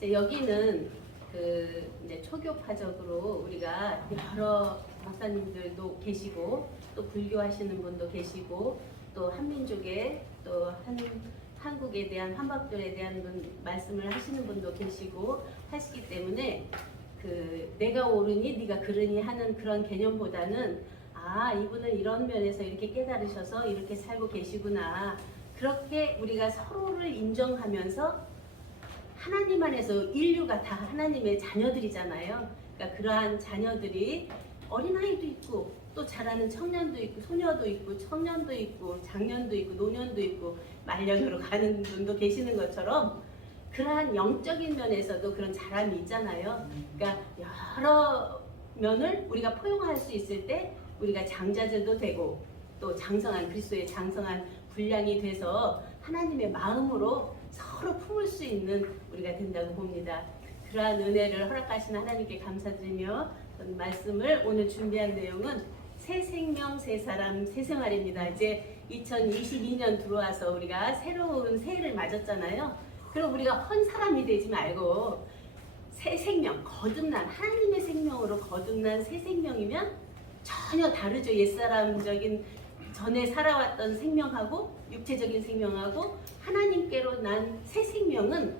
이제 여기는 이제 초교파적으로 우리가 여러 박사님들도 계시고 또 불교하시는 분도 계시고 또 한민족에 또 한국에 대한 한박들에 대한 말씀을 하시는 분도 계시고 하시기 때문에 내가 옳으니 네가 그르니 하는 그런 개념보다는 이분은 이런 면에서 이렇게 깨달으셔서 이렇게 살고 계시구나. 그렇게 우리가 서로를 인정하면서 하나님 안에서 인류가 다 하나님의 자녀들이잖아요. 그러니까 그러한 자녀들이 어린아이도 있고 또 자라는 청년도 있고 소녀도 있고 청년도 있고 장년도 있고 노년도 있고 말년으로 가는 분도 계시는 것처럼 그러한 영적인 면에서도 그런 자람이 있잖아요. 그러니까 여러 면을 우리가 포용할 수 있을 때 우리가 장자들도 되고 또 장성한 그리스도의 장성한 분량이 돼서 하나님의 마음으로 서로 품을 수 있는 우리가 된다고 봅니다. 그러한 은혜를 허락하시는 하나님께 감사드리며 말씀을 오늘 준비한 내용은 새 생명 새 사람 새 생활입니다. 이제 2022년 들어와서 우리가 새로운 새해를 맞았잖아요. 그럼 우리가 헌 사람이 되지 말고 새 생명, 거듭난 하나님의 생명으로 거듭난 새 생명이면 전혀 다르죠. 옛사람적인 전에 살아왔던 생명하고 육체적인 생명하고 하나님께로 난 새 생명은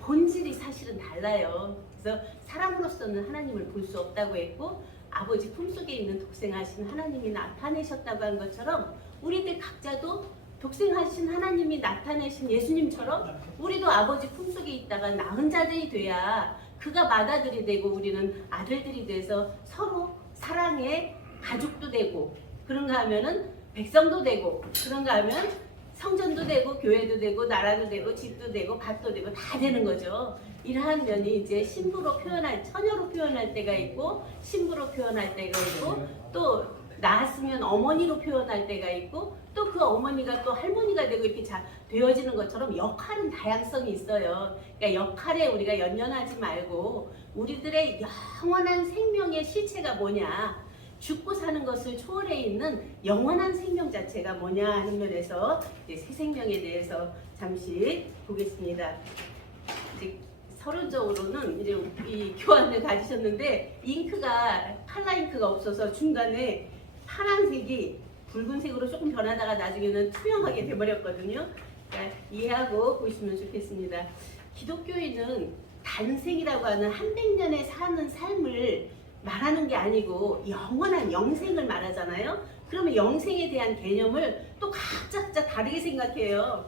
본질이 사실은 달라요. 그래서 사람으로서는 하나님을 볼 수 없다고 했고 아버지 품속에 있는 독생하신 하나님이 나타내셨다고 한 것처럼 우리들 각자도 독생하신 하나님이 나타내신 예수님처럼 우리도 아버지 품속에 있다가 낳은 자들이 돼야 그가 맏아들이 되고 우리는 아들들이 돼서 서로 사랑의 가족도 되고 그런가 하면은 백성도 되고 그런가 하면 성전도 되고 교회도 되고 나라도 되고 집도 되고 밭도 되고 다 되는 거죠. 이러한 면이 이제 신부로 표현할 처녀로 표현할 때가 있고 신부로 표현할 때가 있고 또 낳았으면 어머니로 표현할 때가 있고 또 그 어머니가 또 할머니가 되고 이렇게 되어지는 것처럼 역할은 다양성이 있어요. 그러니까 역할에 우리가 연연하지 말고 우리들의 영원한 생명의 실체가 뭐냐 죽고 사는 것을 초월해 있는 영원한 생명 자체가 뭐냐 하는 면에서 이제 새 생명에 대해서 잠시 보겠습니다. 이제 서론적으로는 이제 이 교환을 가지셨는데 잉크가 칼라 잉크가 없어서 중간에 파란색이 붉은색으로 조금 변하다가 나중에는 투명하게 돼버렸거든요. 그러니까 이해하고 보시면 좋겠습니다. 기독교인은 단생이라고 하는 한 100년에 사는 삶을 말하는 게 아니고 영원한 영생을 말하잖아요. 그러면 영생에 대한 개념을 또 각자 다르게 생각해요.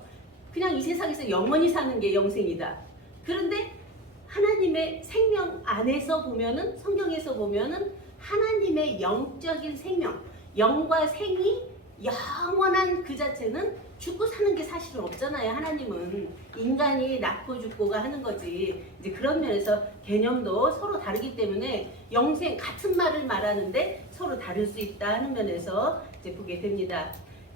그냥 이 세상에서 영원히 사는 게 영생이다. 그런데 하나님의 생명 안에서 보면은 성경에서 보면은 하나님의 영적인 생명, 영과 생이 영원한 그 자체는 죽고 사는 게 사실은 없잖아요. 하나님은 인간이 낳고 죽고가 하는 거지. 이제 그런 면에서 개념도 서로 다르기 때문에 영생 같은 말을 말하는데 서로 다를 수 있다 하는 면에서 이제 보게 됩니다.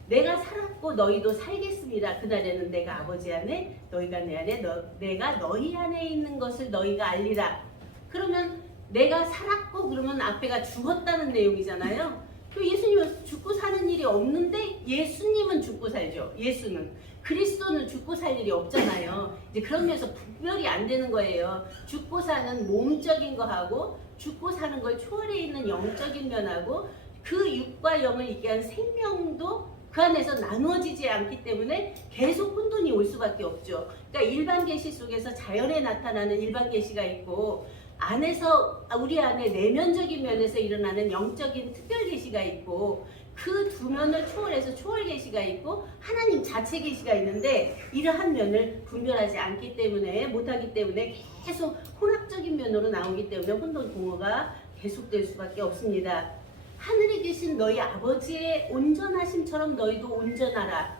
내가 살았고 너희도 살겠습니다. 그날에는 내가 아버지 안에 너희가 내 안에 내가 너희 안에 있는 것을 너희가 알리라. 그러면 내가 살았고 그러면 앞에가 죽었다는 내용이잖아요. 예수님은 죽고 사는 일이 없는데 예수님은 죽고 살죠. 예수는 그리스도는 죽고 살 일이 없잖아요. 이제 그런 면에서 분별이 안 되는 거예요. 죽고 사는 몸적인 거하고 죽고 사는 걸 초월해 있는 영적인 면하고 그 육과 영을 있게 한 생명도 그 안에서 나누어지지 않기 때문에 계속 혼돈이 올 수밖에 없죠. 그러니까 일반 계시 속에서 자연에 나타나는 일반 계시가 있고 안에서 우리 안에 내면적인 면에서 일어나는 영적인 특별 계시가 있고 그 두 면을 초월해서 초월 계시가 있고 하나님 자체 계시가 있는데 이러한 면을 분별하지 않기 때문에 못하기 때문에 계속 혼합적인 면으로 나오기 때문에 혼돈 공허가 계속될 수밖에 없습니다. 하늘에 계신 너희 아버지의 온전하심처럼 너희도 온전하라.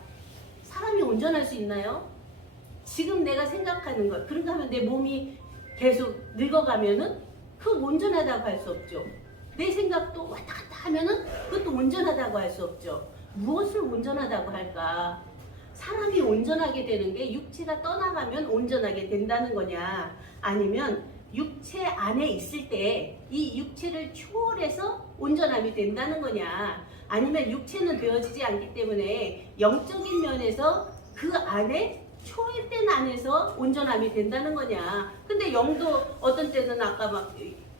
사람이 온전할 수 있나요? 지금 내가 생각하는 것 그런가 하면 내 몸이 계속 늙어가면은 그 온전하다고 할 수 없죠. 내 생각도 왔다 갔다 하면은 그것도 온전하다고 할 수 없죠. 무엇을 온전하다고 할까? 사람이 온전하게 되는 게 육체가 떠나가면 온전하게 된다는 거냐? 아니면 육체 안에 있을 때 이 육체를 초월해서 온전함이 된다는 거냐? 아니면 육체는 되어지지 않기 때문에 영적인 면에서 그 안에 초월된 안에서 온전함이 된다는 거냐. 근데 영도 어떤 때는 아까 막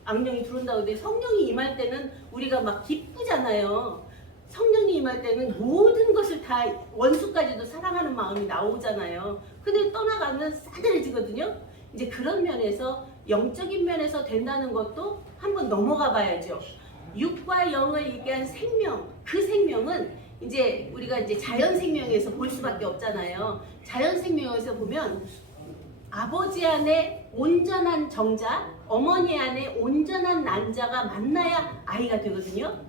악령이 들어온다고 했는데 성령이 임할 때는 우리가 막 기쁘잖아요. 성령이 임할 때는 모든 것을 다 원수까지도 사랑하는 마음이 나오잖아요. 근데 떠나가면 싸늘해지거든요. 이제 그런 면에서 영적인 면에서 된다는 것도 한번 넘어가 봐야죠. 육과 영을 있게 한 생명, 그 생명은 이제 우리가 이제 자연 생명에서 볼 수밖에 없잖아요. 자연 생명에서 보면 아버지 안에 온전한 정자, 어머니 안에 온전한 난자가 만나야 아이가 되거든요.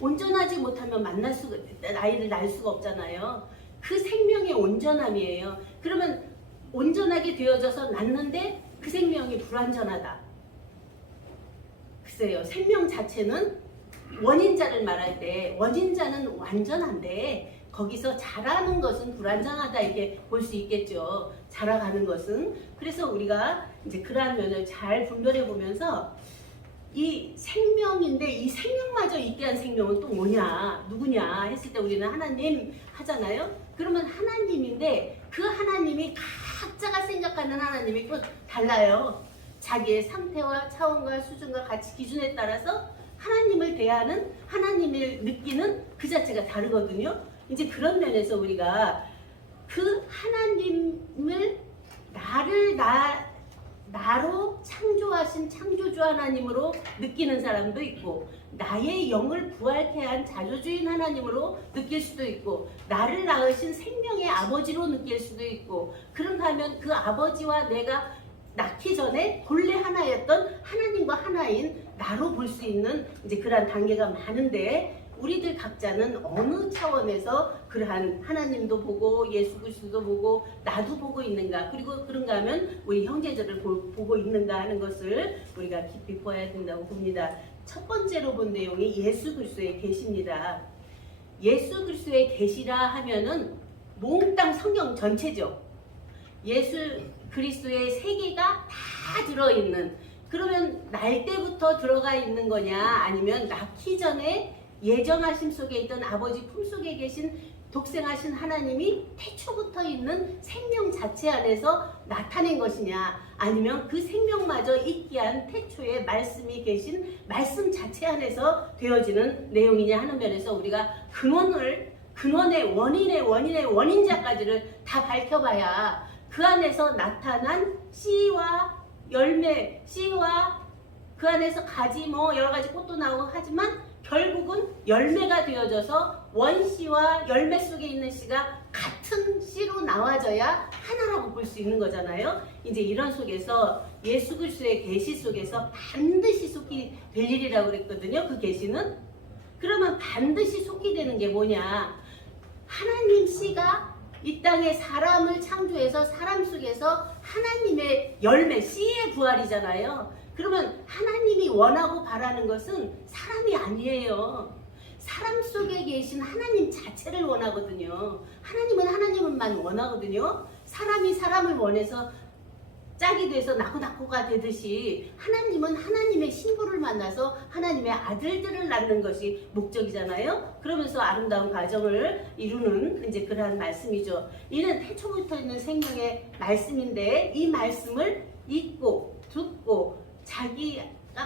온전하지 못하면 아이를 낳을 수가 없잖아요. 그 생명의 온전함이에요. 그러면 온전하게 되어져서 낳는데 그 생명이 불완전하다. 글쎄요, 생명 자체는 원인자를 말할 때 원인자는 완전한데 거기서 자라는 것은 불완전하다 이렇게 볼 수 있겠죠. 자라가는 것은. 그래서 우리가 이제 그러한 면을 잘 분별해 보면서 이 생명인데 이 생명마저 있게 한 생명은 또 뭐냐, 누구냐 했을 때 우리는 하나님 하잖아요. 그러면 하나님인데 그 하나님이 각자가 생각하는 하나님이 또 달라요. 자기의 상태와 차원과 수준과 가치 기준에 따라서 하나님을 대하는, 하나님을 느끼는 그 자체가 다르거든요. 이제 그런 면에서 우리가 그 하나님을 나로 창조하신 창조주 하나님으로 느끼는 사람도 있고, 나의 영을 부활케 한 자조주인 하나님으로 느낄 수도 있고, 나를 낳으신 생명의 아버지로 느낄 수도 있고, 그런가 하면 그 아버지와 내가 낳기 전에 본래 하나였던 하나님과 하나인 나로 볼 수 있는 이제 그러한 단계가 많은데, 우리들 각자는 어느 차원에서 그러한 하나님도 보고 예수 그리스도도 보고 나도 보고 있는가, 그리고 그런가 하면 우리 형제들을 보고 있는가 하는 것을 우리가 깊이 보아야 된다고 봅니다. 첫 번째로 본 내용이 예수 그리스도의 계시입니다. 예수 그리스도의 계시라 하면은 몽땅 성경 전체죠. 예수 그리스도의 세계가 다 들어있는, 그러면 날 때부터 들어가 있는 거냐, 아니면 낳기 전에 예정하심 속에 있던 아버지 품속에 계신 독생하신 하나님이 태초부터 있는 생명 자체 안에서 나타낸 것이냐, 아니면 그 생명마저 있게 한 태초에 말씀이 계신 말씀 자체 안에서 되어지는 내용이냐 하는 면에서 우리가 근원의 원인자까지를 다 밝혀봐야 그 안에서 나타난 씨와 열매, 씨와 그 안에서 가지 여러 가지 꽃도 나오고 하지만 결국은 열매가 되어져서 원씨와 열매 속에 있는 씨가 같은 씨로 나와져야 하나라고 볼 수 있는 거잖아요. 이제 이런 속에서 예수 그리스도의 계시 속에서 반드시 속히 될 일이라고 그랬거든요. 그 계시는. 그러면 반드시 속히 되는 게 뭐냐? 하나님 씨가 이 땅에 사람을 창조해서 사람 속에서 하나님의 열매, 씨의 부활이잖아요. 그러면 하나님이 원하고 바라는 것은 사람이 아니에요. 사람 속에 계신 하나님 자체를 원하거든요. 하나님은 하나님만 원하거든요. 사람이 사람을 원해서 짝이 돼서 나고가 되듯이 하나님은 하나님의 신부를 만나서 하나님의 아들들을 낳는 것이 목적이잖아요. 그러면서 아름다운 가정을 이루는 이제 그러한 말씀이죠. 이는 태초부터 있는 생명의 말씀인데, 이 말씀을 읽고 듣고 자기가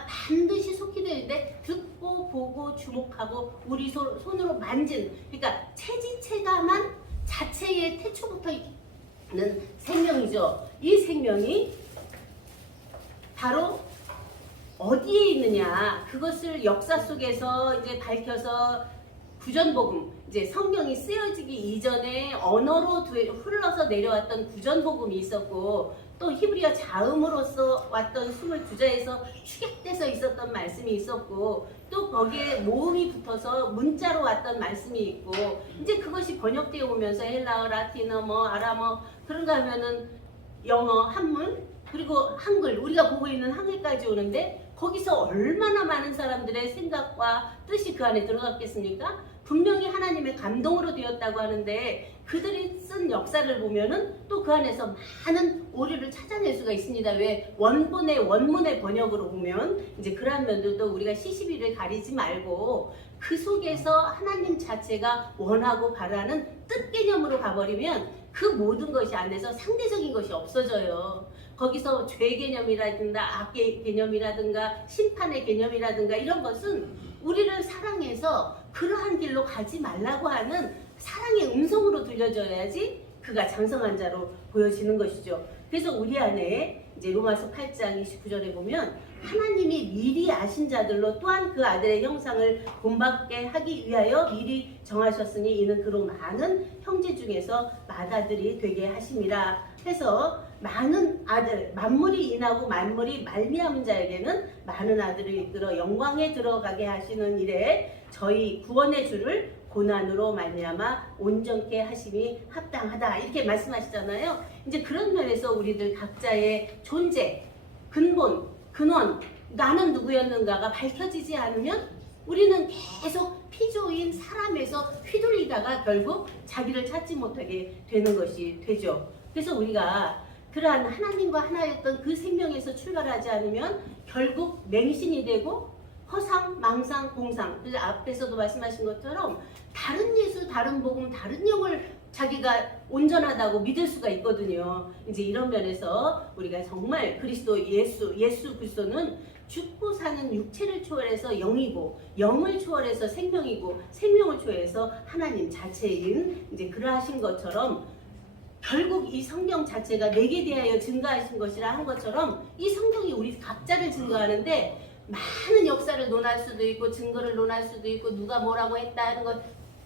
반드시 속히 되는데 듣고 보고 주목하고 우리 손으로 만진, 그러니까 체지체감한 자체의 태초부터 있는 생명이죠. 이 생명이 바로 어디에 있느냐, 그것을 역사 속에서 이제 밝혀서 구전복음, 이제 성경이 쓰여지기 이전에 언어로 흘러서 내려왔던 구전복음이 있었고, 또 히브리어 자음으로서 왔던 22자에서 축약돼서 있었던 말씀이 있었고, 또 거기에 모음이 붙어서 문자로 왔던 말씀이 있고, 이제 그것이 번역되어 오면서 헬라어, 라틴어, 아람어, 그런가 하면은 영어, 한문, 그리고 한글, 우리가 보고 있는 한글까지 오는데, 거기서 얼마나 많은 사람들의 생각과 뜻이 그 안에 들어갔겠습니까? 분명히 하나님의 감동으로 되었다고 하는데, 그들이 쓴 역사를 보면은 또 그 안에서 많은 오류를 찾아낼 수가 있습니다. 왜? 원문의 번역으로 보면 이제 그러한 면들도 우리가 시시비를 가리지 말고 그 속에서 하나님 자체가 원하고 바라는 뜻 개념으로 가버리면 그 모든 것이 안에서 상대적인 것이 없어져요. 거기서 죄 개념이라든가 악 개념이라든가 심판의 개념이라든가 이런 것은 우리를 사랑해서 그러한 길로 가지 말라고 하는 사랑의 음성으로 들려줘야지 그가 장성한 자로 보여지는 것이죠. 그래서 우리 안에 이제 로마서 8장 29절에 보면 하나님이 미리 아신 자들로 또한 그 아들의 형상을 본받게 하기 위하여 미리 정하셨으니 이는 그로 많은 형제 중에서 맏아들이 되게 하심이라 해서 많은 아들, 만물이 인하고 만물이 말미암은 자에게는 많은 아들을 이끌어 영광에 들어가게 하시는 일에 저희 구원의 주를 고난으로 말미암아 온전케 하심이 합당하다 이렇게 말씀하시잖아요. 이제 그런 면에서 우리들 각자의 존재, 근본, 근원, 나는 누구였는가가 밝혀지지 않으면 우리는 계속 피조인 사람에서 휘둘리다가 결국 자기를 찾지 못하게 되는 것이 되죠. 그래서 우리가 그러한 하나님과 하나였던 그 생명에서 출발하지 않으면 결국 맹신이 되고 허상, 망상, 공상. 그래서 앞에서도 말씀하신 것처럼 다른 예수, 다른 복음, 다른 영을 자기가 온전하다고 믿을 수가 있거든요. 이제 이런 면에서 우리가 정말 그리스도 예수 그리스도는 죽고 사는 육체를 초월해서 영이고 영을 초월해서 생명이고 생명을 초월해서 하나님 자체인 이제 그러하신 것처럼 결국 이 성경 자체가 내게 대하여 증거하신 것이라 한 것처럼 이 성경이 우리 각자를 증거하는데 많은 역사를 논할 수도 있고 증거를 논할 수도 있고 누가 뭐라고 했다는 것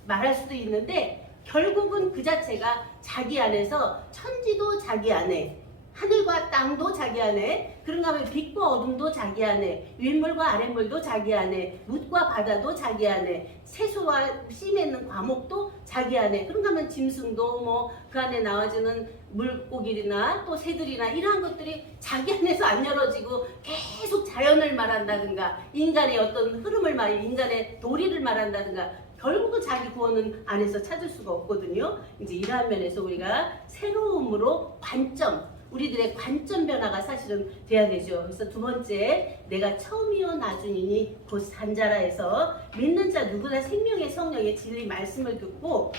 말할 수도 있는데 결국은 그 자체가 자기 안에서 천지도 자기 안에 하늘과 땅도 자기 안에 그런가 하면 빛과 어둠도 자기 안에 윗물과 아랫물도 자기 안에 묻과 바다도 자기 안에 새소와 씨 맺는 과목도 자기 안에 그런가 하면 짐승도 뭐 그 안에 나와주는 물고기나 또 새들이나 이러한 것들이 자기 안에서 안 열어지고 계속 자연을 말한다든가 인간의 어떤 흐름을 인간의 도리를 말한다든가 결국은 자기 구원은 안에서 찾을 수가 없거든요. 이제 이러한 면에서 우리가 새로움으로 관점 우리들의 관점 변화가 사실은 돼야 되죠. 그래서 두 번째, 내가 처음이요 나중이니 곧 산자라 해서 믿는 자 누구나 생명의 성령의 진리 말씀을 듣고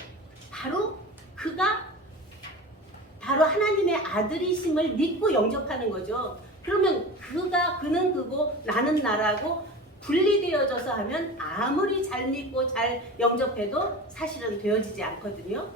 바로 하나님의 아들이심을 믿고 영접하는 거죠. 그러면 그는 그고 나는 나라고 분리되어져서 하면 아무리 잘 믿고 잘 영접해도 사실은 되어지지 않거든요.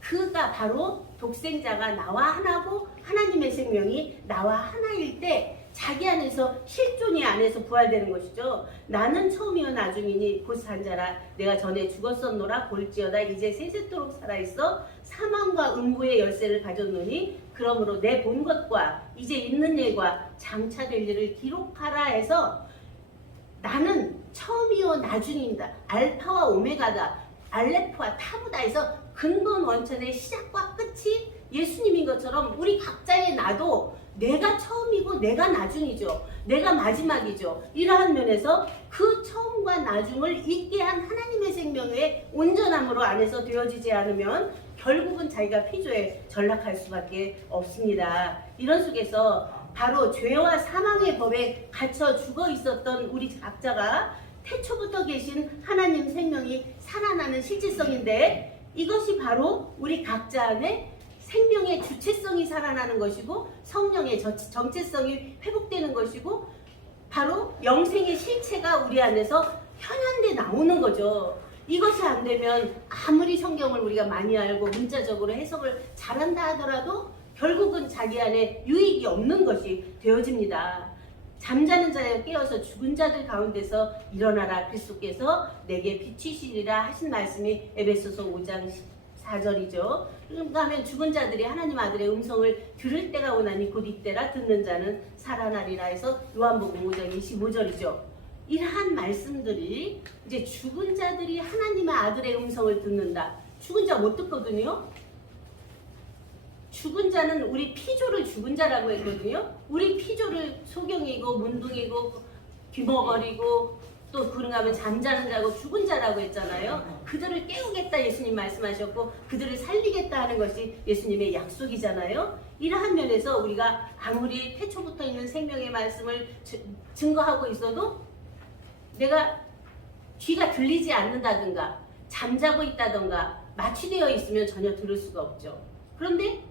그가 바로 독생자가 나와 하나고 하나님의 생명이 나와 하나일 때 자기 안에서 실존이 안에서 부활되는 것이죠. 나는 처음이요 나중이니 곧 산자라 내가 전에 죽었었노라 볼지어다 이제 세세토록 살아있어 사망과 음부의 열쇠를 가졌노니 그러므로 내 본 것과 이제 있는 일과 장차될 일을 기록하라 해서 나는 처음이요 나중이다 알파와 오메가다 알레프와 타부다 해서 근본 원천의 시작과 끝이 예수님인 것처럼 우리 각자의 나도 내가 처음이고 내가 나중이죠. 내가 마지막이죠. 이러한 면에서 그 처음과 나중을 있게 한 하나님의 생명의 온전함으로 안에서 되어지지 않으면 결국은 자기가 피조에 전락할 수밖에 없습니다. 이런 속에서 바로 죄와 사망의 법에 갇혀 죽어 있었던 우리 각자가 태초부터 계신 하나님 생명이 살아나는 실질성인데 이것이 바로 우리 각자 안에 생명의 주체성이 살아나는 것이고 성령의 정체성이 회복되는 것이고 바로 영생의 실체가 우리 안에서 현현돼 나오는 거죠. 이것이 안 되면 아무리 성경을 우리가 많이 알고 문자적으로 해석을 잘한다 하더라도 결국은 자기 안에 유익이 없는 것이 되어집니다. 잠자는 자여 깨어서 죽은 자들 가운데서 일어나라 그리스도께서 내게 비추시리라 하신 말씀이 에베소서 5장 4절이죠. 그런가 하면 죽은 자들이 하나님 아들의 음성을 들을 때가 오나니 곧 이때라 듣는 자는 살아나리라 해서 요한복음 5장 25절이죠. 이러한 말씀들이 이제 죽은 자들이 하나님의 아들의 음성을 듣는다. 죽은 자 못 듣거든요. 죽은 자는 우리 피조를 죽은 자라고 했거든요. 우리 피조를 소경이고 문둥이고 귀머거리고 또 그런가 하면 잠자는 자고 죽은 자라고 했잖아요. 그들을 깨우겠다 예수님 말씀하셨고 그들을 살리겠다 하는 것이 예수님의 약속이잖아요. 이러한 면에서 우리가 아무리 태초부터 있는 생명의 말씀을 증거하고 있어도 내가 귀가 들리지 않는다든가 잠자고 있다든가 마취되어 있으면 전혀 들을 수가 없죠. 그런데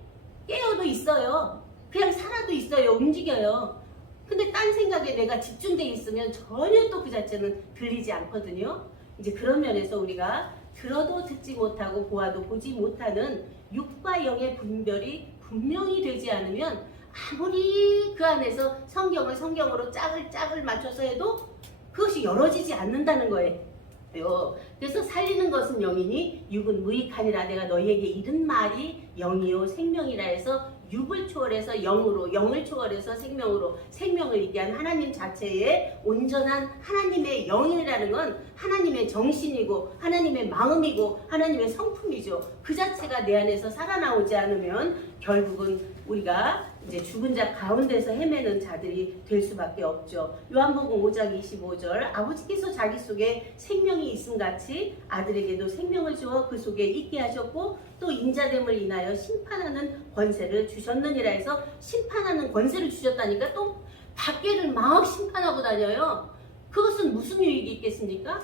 깨어도 있어요. 그냥 살아도 있어요. 움직여요. 근데 딴 생각에 내가 집중돼 있으면 전혀 또 그 자체는 들리지 않거든요. 이제 그런 면에서 우리가 들어도 듣지 못하고 보아도 보지 못하는 육과 영의 분별이 분명히 되지 않으면 아무리 그 안에서 성경을 성경으로 짝을 맞춰서 해도 그것이 열어지지 않는다는 거예요. 그래서 살리는 것은 영이니 육은 무익하니라. 내가 너희에게 이른 말이 영이요 생명이라 해서 육을 초월해서 영으로, 영을 초월해서 생명으로, 생명을 있게 한 하나님 자체의 온전한 하나님의 영이라는 건 하나님의 정신이고 하나님의 마음이고 하나님의 성품이죠. 그 자체가 내 안에서 살아나오지 않으면 결국은 우리가 이제 죽은 자 가운데서 헤매는 자들이 될 수밖에 없죠. 요한복음 5장 25절 아버지께서 자기 속에 생명이 있음같이 아들에게도 생명을 주어 그 속에 있게 하셨고 또 인자됨을 인하여 심판하는 권세를 주셨느니라 해서 심판하는 권세를 주셨다니까 또 밖에를 막 심판하고 다녀요. 그것은 무슨 유익이 있겠습니까?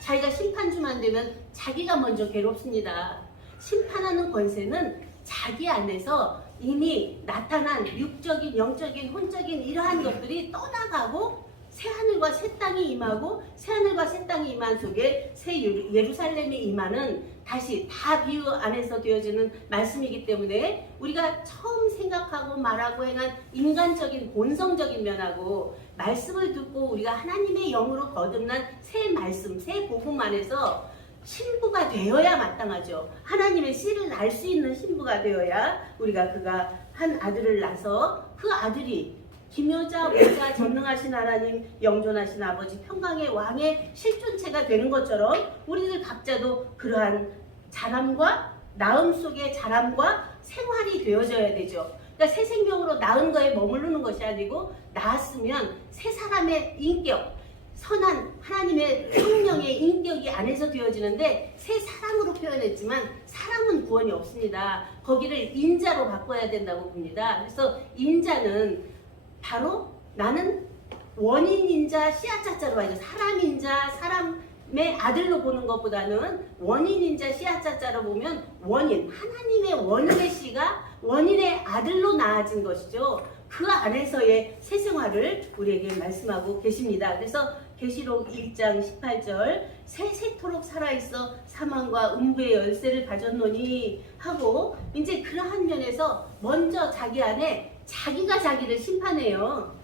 자기가 심판주만 되면 자기가 먼저 괴롭습니다. 심판하는 권세는 자기 안에서 이미 나타난 육적인, 영적인, 혼적인 이러한 것들이 떠나가고 새하늘과 새 땅이 임하고 새하늘과 새 땅이 임한 속에 새 예루살렘이 임하는 다시 다 비유 안에서 되어지는 말씀이기 때문에 우리가 처음 생각하고 말하고 행한 인간적인 본성적인 면하고 말씀을 듣고 우리가 하나님의 영으로 거듭난 새 말씀, 새 복음 안에서 신부가 되어야 마땅하죠. 하나님의 씨를 낳을 수 있는 신부가 되어야 우리가 그가 한 아들을 낳아서 그 아들이 기묘자, 모자, 전능하신 하나님, 영존하신 아버지, 평강의 왕의 실존체가 되는 것처럼 우리들 각자도 그러한 자람과 낳음 속의 자람과 생활이 되어져야 되죠. 그러니까 새 생명으로 낳은 거에 머무르는 것이 아니고 낳았으면 새 사람의 인격, 선한 하나님의 성령의 인격이 안에서 되어지는데 새 사람으로 표현했지만 사람은 구원이 없습니다. 거기를 인자로 바꿔야 된다고 봅니다. 그래서 인자는 바로 나는 원인인자 씨앗자자로 하죠. 사람인자 사람의 아들로 보는 것보다는 원인인자 씨앗자자로 보면 원인, 하나님의 원인의 씨가 원인의 아들로 나아진 것이죠. 그 안에서의 새 생활을 우리에게 말씀하고 계십니다. 그래서 계시록 1장 18절 새토록 살아있어 사망과 음부의 열쇠를 가졌노니 하고 이제 그러한 면에서 먼저 자기 안에 자기가 자기를 심판해요.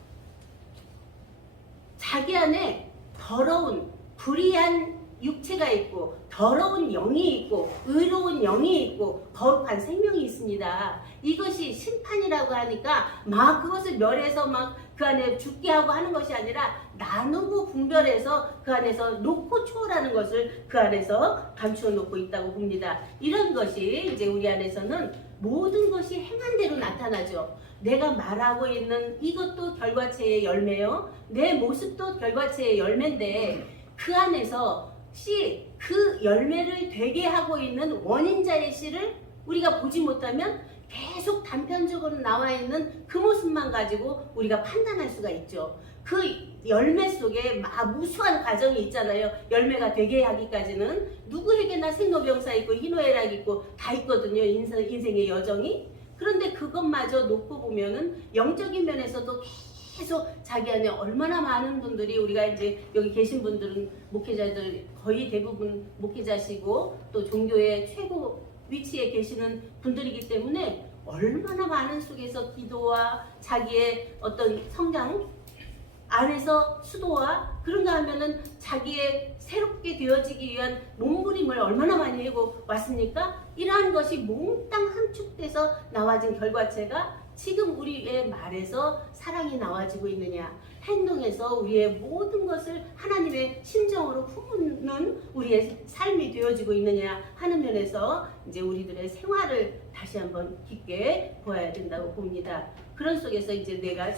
자기 안에 더러운 불의한 육체가 있고 더러운 영이 있고 의로운 영이 있고 거룩한 생명이 있습니다. 이것이 심판이라고 하니까 막 그것을 멸해서 막 그 안에 죽게 하고 하는 것이 아니라 나누고 분별해서 그 안에서 놓고 초월하는 것을 그 안에서 감추어 놓고 있다고 봅니다. 이런 것이 이제 우리 안에서는 모든 것이 행한 대로 나타나죠. 내가 말하고 있는 이것도 결과체의 열매요. 내 모습도 결과체의 열매인데 그 안에서 씨, 그 열매를 되게 하고 있는 원인자의 씨를 우리가 보지 못하면 계속 단편적으로 나와 있는 그 모습만 가지고 우리가 판단할 수가 있죠. 그 열매 속에 무수한 과정이 있잖아요. 열매가 되게 하기까지는 누구에게나 생로병사 있고 희노애락 있고 다 있거든요. 인생의 여정이. 그런데 그것마저 놓고 보면은 영적인 면에서도 계속 자기 안에 얼마나 많은 분들이 우리가 이제 여기 계신 분들은 목회자들 거의 대부분 목회자시고 또 종교의 최고 위치에 계시는 분들이기 때문에 얼마나 많은 속에서 기도와 자기의 어떤 성장 안에서 수도와 그런가 하면은 자기의 새롭게 되어지기 위한 몸부림을 얼마나 많이 하고 왔습니까? 이러한 것이 몽땅 함축돼서 나와진 결과체가 지금 우리의 말에서 사랑이 나와지고 있느냐, 행동에서 우리의 모든 것을 하나님의 심정으로 품는 우리의 삶이 되어지고 있느냐 하는 면에서 이제 우리들의 생활을 다시 한번 깊게 보아야 된다고 봅니다. 그런 속에서 이제 내가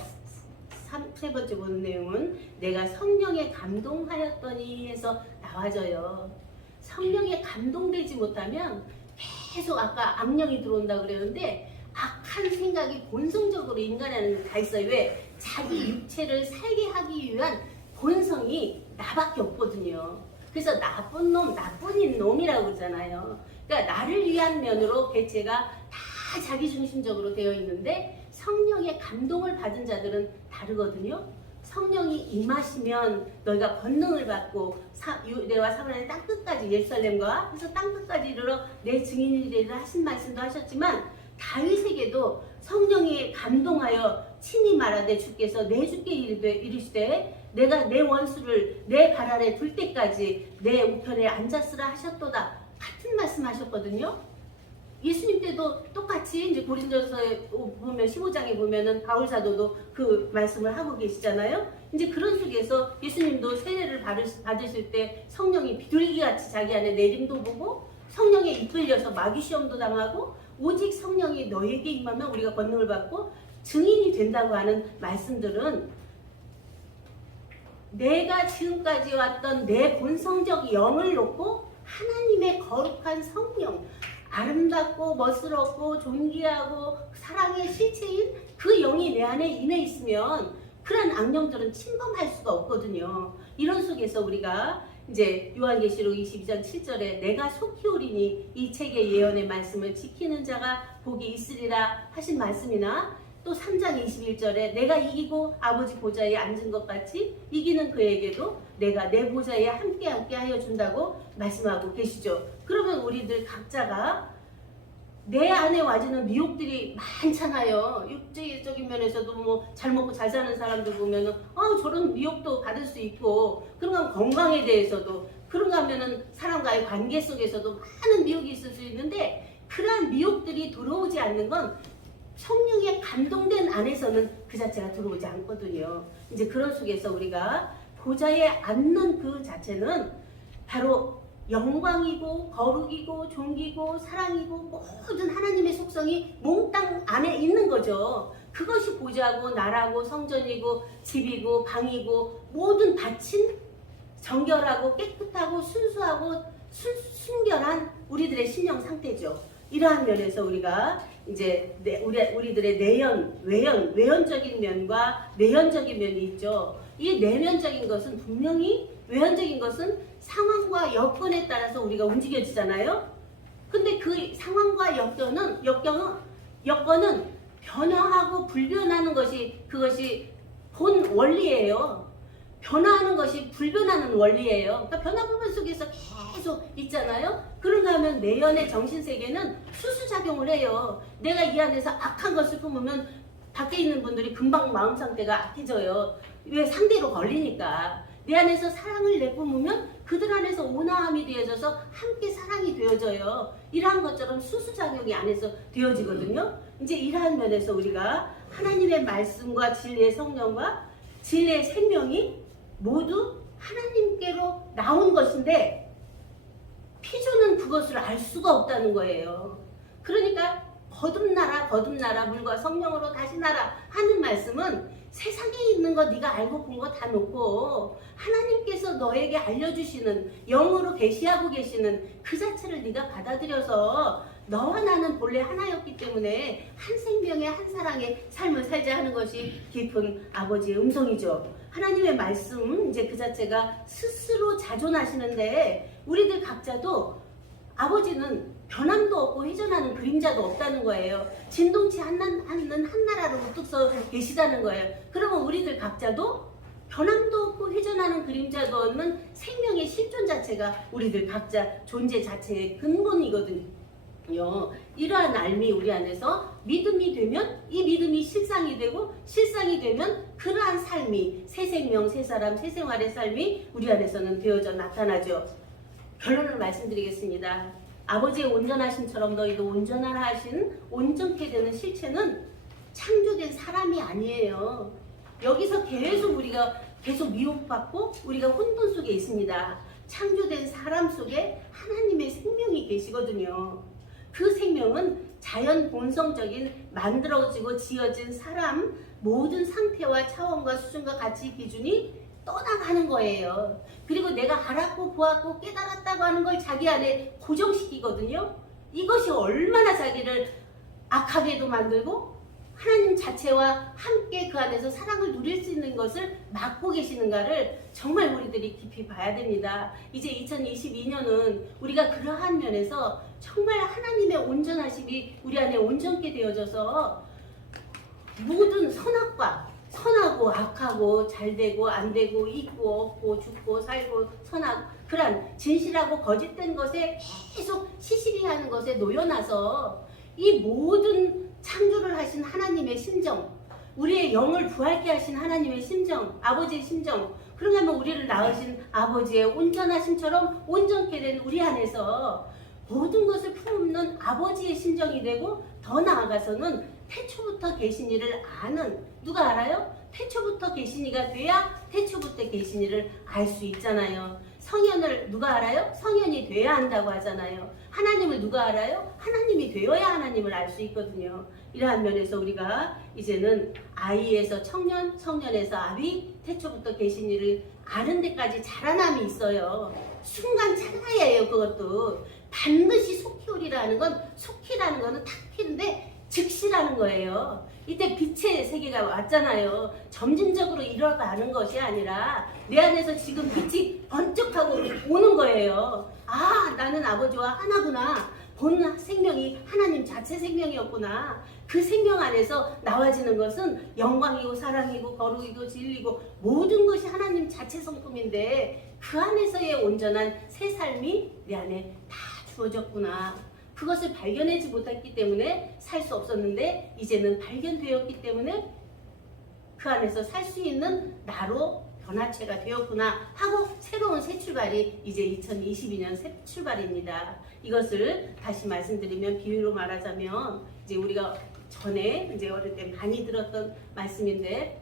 세 번째 보는 내용은 내가 성령에 감동하였더니 해서 나와져요. 성령에 감동되지 못하면 계속 아까 악령이 들어온다고 그랬는데 악한 생각이 본성적으로 인간 안에 다 있어요. 왜? 자기 육체를 살게 하기 위한 본성이 나밖에 없거든요. 그래서 나쁜 놈, 나쁜 놈이라고 그러잖아요. 그러니까 나를 위한 면으로 개체가 다 자기중심적으로 되어 있는데 성령의 감동을 받은 자들은 다르거든요. 성령이 임하시면 너희가 권능을 받고 유대와 사마리아 땅 끝까지 예루살렘과 해서 땅 끝까지 이르러 내 증인이 되리라 하신 말씀도 하셨지만 다윗에게도 성령이 감동하여 친히 말하되 주께서 내 주께 이르시되 내가 내 원수를 내 발 아래 둘 때까지 내 우편에 앉았으라 하셨도다. 같은 말씀 하셨거든요. 예수님 때도 똑같이 이제 고린도서에 보면 15장에 보면은 바울 사도도 그 말씀을 하고 계시잖아요. 이제 그런 속에서 예수님도 세례를 받으실 때 성령이 비둘기같이 자기 안에 내림도 보고 성령에 이끌려서 마귀 시험도 당하고 오직 성령이 너에게 임하면 우리가 권능을 받고 증인이 된다고 하는 말씀들은 내가 지금까지 왔던 내 본성적 영을 놓고 하나님의 거룩한 성령, 아름답고 멋스럽고 존귀하고 사랑의 실체인 그 영이 내 안에 임해 있으면 그런 악령들은 침범할 수가 없거든요. 이런 속에서 우리가 이제 요한계시록 22장 7절에 내가 속히 오리니 이 책의 예언의 말씀을 지키는 자가 복이 있으리라 하신 말씀이나 또 3장 21절에 내가 이기고 아버지 보좌에 앉은 것 같이 이기는 그에게도 내가 내 보좌에 함께 하여 준다고 말씀하고 계시죠. 그러면 우리들 각자가 내 안에 와지는 미혹들이 많잖아요. 육체적인 면에서도 뭐 잘 먹고 잘 사는 사람들 보면은 저런 미혹도 받을 수 있고, 그런가 건강에 대해서도 그런가 하면은 사람과의 관계 속에서도 많은 미혹이 있을 수 있는데 그러한 미혹들이 들어오지 않는 건 성령에 감동된 안에서는 그 자체가 들어오지 않거든요. 이제 그런 속에서 우리가 보좌에 앉는 그 자체는 바로 영광이고 거룩이고 존귀고 사랑이고 모든 하나님의 속성이 몽땅 안에 있는 거죠. 그것이 보좌고 나라고 성전이고 집이고 방이고 모든 바친 정결하고 깨끗하고 순수하고 순결한 우리들의 심령 상태죠. 이러한 면에서 우리가 이제 우리들의 외연적인 면과 내연적인 면이 있죠. 이 내면적인 것은 분명히 외연적인 것은 상황과 여건에 따라서 우리가 움직여지잖아요. 근데 그 상황과 여건은 변화하고 불변하는 것이 그것이 본 원리예요. 변화하는 것이 불변하는 원리예요. 그러니까 변화불변 속에서 계속 있잖아요. 그런가 하면 내연의 정신세계는 수수작용을 해요. 내가 이 안에서 악한 것을 품으면 밖에 있는 분들이 금방 마음 상태가 악해져요. 왜? 상대로 걸리니까. 내 안에서 사랑을 내뿜으면 그들 안에서 온화함이 되어져서 함께 사랑이 되어져요. 이러한 것처럼 수수작용이 안에서 되어지거든요. 이제 이러한 면에서 우리가 하나님의 말씀과 진리의 성령과 진리의 생명이 모두 하나님께로 나온 것인데 피조는 그것을 알 수가 없다는 거예요. 그러니까 거듭나라 물과 성령으로 다시 나라 하는 말씀은 세상에 있는 거 네가 알고 본 거 다 놓고 하나님께서 너에게 알려주시는 영으로 계시하고 계시는 그 자체를 네가 받아들여서 너와 나는 본래 하나였기 때문에 한 생명의 한 사랑의 삶을 살자 하는 것이 깊은 아버지의 음성이죠. 하나님의 말씀 이제 그 자체가 스스로 자존하시는데 우리들 각자도 아버지는 변함도 없고 회전하는 그림자도 없다는 거예요. 진동치 않는 한 나라로 우뚝 서 계시다는 거예요. 그러면 우리들 각자도 변함도 없고 회전하는 그림자도 없는 생명의 실존 자체가 우리들 각자 존재 자체의 근본이거든요. 이러한 알미 우리 안에서 믿음이 되면 이 믿음이 실상이 되고 실상이 되면 그러한 삶이 새 생명, 새 사람, 새 생활의 삶이 우리 안에서는 되어져 나타나죠. 결론을 말씀드리겠습니다. 아버지의 온전하심처럼 너희도 온전하라 하신 온전케 되는 실체는 창조된 사람이 아니에요. 여기서 우리가 계속 미혹받고 우리가 혼돈 속에 있습니다. 창조된 사람 속에 하나님의 생명이 계시거든요. 그 생명은 자연 본성적인 만들어지고 지어진 사람 모든 상태와 차원과 수준과 가치 기준이 떠나가는 거예요. 그리고 내가 알았고 보았고 깨달았다고 하는 걸 자기 안에 고정시키거든요. 이것이 얼마나 자기를 악하게도 만들고 하나님 자체와 함께 그 안에서 사랑을 누릴 수 있는 것을 맡고 계시는가를 정말 우리들이 깊이 봐야 됩니다. 이제 2022년은 우리가 그러한 면에서 정말 하나님의 온전하심이 우리 안에 온전케 되어져서 모든 선하고 악하고 잘되고 안되고 있고 없고 죽고 살고 선하고 그런 진실하고 거짓된 것에 계속 시시비하는 것에 놓여나서 이 모든 창조를 하신 하나님의 심정, 우리의 영을 부활케 하신 하나님의 심정, 아버지의 심정, 그러면 우리를 낳으신 아버지의 온전하심처럼 온전케 된 우리 안에서 모든 것을 품는 아버지의 심정이 되고, 더 나아가서는 태초부터 계신 이를 아는, 누가 알아요? 태초부터 계신 이가 돼야 태초부터 계신 이를 알 수 있잖아요. 성현을 누가 알아요? 성현이 돼야 한다고 하잖아요. 하나님을 누가 알아요? 하나님이 되어야 하나님을 알 수 있거든요. 이러한 면에서 우리가 이제는 아이에서 청년, 청년에서 아비, 태초부터 계신 이를 아는 데까지 자라남이 있어요. 순간 찰나예요. 그것도 반드시 속히 오리라는 건, 속히라는 거는 탁히인데 즉시라는 거예요. 이때 빛의 세계가 왔잖아요. 점진적으로 일어나는 것이 아니라 내 안에서 지금 빛이 번쩍하고 오는 거예요. 아, 나는 아버지와 하나구나. 본 생명이 하나님 자체 생명이었구나. 그 생명 안에서 나와지는 것은 영광이고 사랑이고 거룩이고 진리고 모든 것이 하나님 자체 성품인데, 그 안에서의 온전한 새 삶이 내 안에 다 주어졌구나. 그것을 발견하지 못했기 때문에 살 수 없었는데, 이제는 발견되었기 때문에 그 안에서 살 수 있는 나로 변화체가 되었구나 하고 새로운 새 출발이 이제 2022년 새 출발입니다. 이것을 다시 말씀드리면, 비유로 말하자면, 이제 우리가 전에 이제 어릴 때 많이 들었던 말씀인데,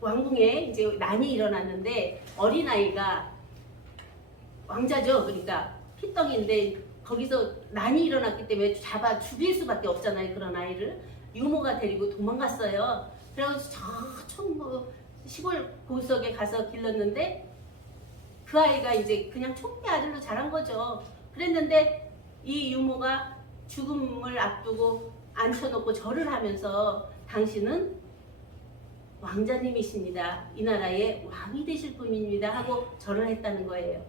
왕궁에 이제 난이 일어났는데, 어린아이가 왕자죠. 그러니까 피덩인데 거기서 난이 일어났기 때문에 잡아 죽일 수밖에 없잖아요. 그런 아이를 유모가 데리고 도망갔어요. 그래서 저 시골 고석에 가서 길렀는데, 그 아이가 이제 그냥 총리 아들로 자란 거죠. 그랬는데 이 유모가 죽음을 앞두고 앉혀놓고 절을 하면서, 당신은 왕자님이십니다. 이 나라의 왕이 되실 분입니다 하고 절을 했다는 거예요.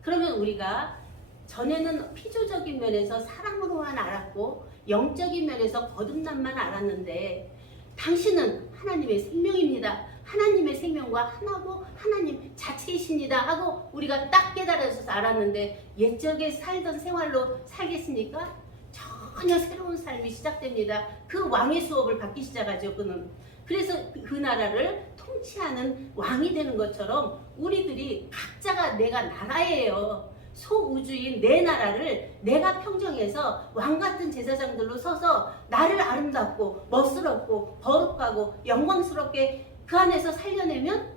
그러면 우리가 전에는 피조적인 면에서 사랑으로만 알았고 영적인 면에서 거듭남만 알았는데, 당신은 하나님의 생명입니다. 하나님의 생명과 하나고 하나님 자체이십니다 하고 우리가 딱 깨달아서 알았는데, 옛적에 살던 생활로 살겠습니까? 전혀 새로운 삶이 시작됩니다. 그 왕의 수업을 받기 시작하죠. 그는. 그래서 그 나라를 통치하는 왕이 되는 것처럼 우리들이 각자가 내가 나라예요. 소우주인 내 나라를 내가 평정해서 왕같은 제사장들로 서서 나를 아름답고 멋스럽고 거룩하고 영광스럽게 그 안에서 살려내면,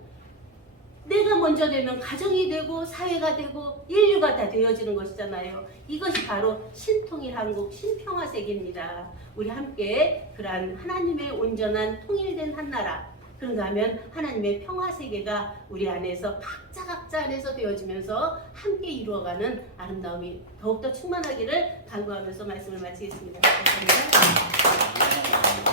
내가 먼저 되면 가정이 되고 사회가 되고 인류가 다 되어지는 것이잖아요. 이것이 바로 신통일 한국 신평화세계입니다. 우리 함께 그러한 하나님의 온전한 통일된 한나라, 그런가 하면 하나님의 평화세계가 우리 안에서 각자 안에서 되어지면서 함께 이루어가는 아름다움이 더욱더 충만하기를 간구하면서 말씀을 마치겠습니다. 감사합니다.